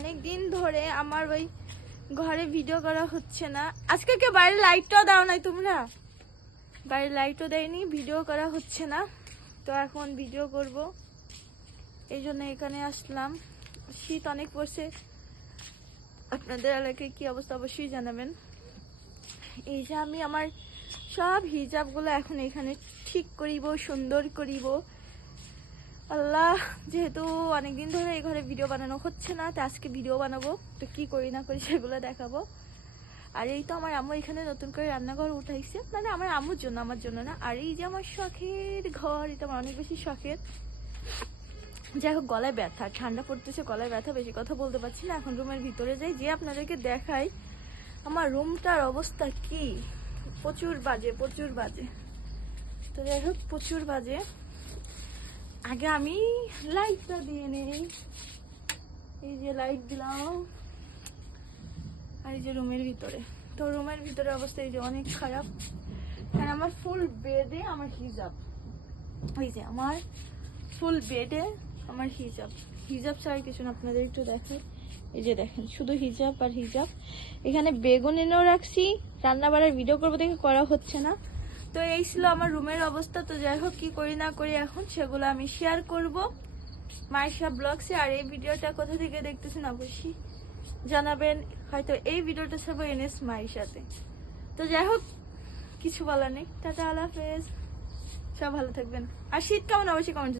অনেক দিন ধরে আমার ওই ঘরে ভিডিও করা হচ্ছে না। আজকে কে বাইরের লাইটটাও দাও নাই তোমরা? বাইরের লাইটও দেয়নি, ভিডিও করা হচ্ছে না। তো এখন ভিডিও করব, এই জন্য এখানে আসলাম। শীত অনেক পড়ছে, আপনাদের এলাকায় কি অবস্থা অবশ্যই জানাবেন। এই যে আমি আমার সব হিজাবগুলো এখন এখানে ঠিক করিব, সুন্দর করিব। আল্লাহ, যেহেতু অনেকদিন ধরে এই ঘরে ভিডিও বানানো হচ্ছে না, তো আজকে ভিডিও বানাবো। তো কি করি না করি সেগুলো দেখাবো। আর এই তো আমার আম্মু এখানে নতুন করে রান্নাঘর উঠাইছে, মানে আমার আম্মুর জন্য, আমার জন্য না। আর এই যে আমার শখের ঘর, এটা আমার অনেক বেশি শখের। যাই হোক, গলায় ব্যথা, ঠান্ডা পড়তেছে, গলায় ব্যথা, বেশি কথা বলতে পারছি না। এখন রুমের ভিতরে যাই, যে আপনাদেরকে দেখাই আমার রুমটার অবস্থা কি। প্রচুর বাজে, প্রচুর বাজে। তো যাই হোক, প্রচুর বাজে। আগে আমি লাইটটা দিয়ে নেই, এই যে লাইট দিলাম। আর এই যে রুমের ভিতরে, তো রুমের ভিতরে অবস্থা এই যে অনেক খারাপ। আর আমার ফুল বেডে আমার হিজাব, এই যে আমার ফুল বেডে আমার হিজাব। হিজাব ছাড়া কিছু না, আপনাদের একটু দেখাই। এই যে দেখেন, শুধু হিজাব আর হিজাব। এখানে বেগুন এনেও রাখছি, রান্না বাড়ার ভিডিও করবো দেখে করা হচ্ছে না। তো এই ছিল আমার রুমের অবস্থা। তো যাই হোক, কি করি না করি এখন সেগুলো আমি শেয়ার করব মাইশা ব্লগসে। আর এই ভিডিওটা কোথা থেকে দেখতেছেন অবশ্যই জানাবেন। হয়তো এই ভিডিওটা সবাই এনেস মাইশাতে। তো যাই হোক, কিছু বলার নেই। টাটা, আল্লাহ হাফেজ, সব ভালো থাকবেন। আর শীত কেমন অবশ্যই কমেন্ট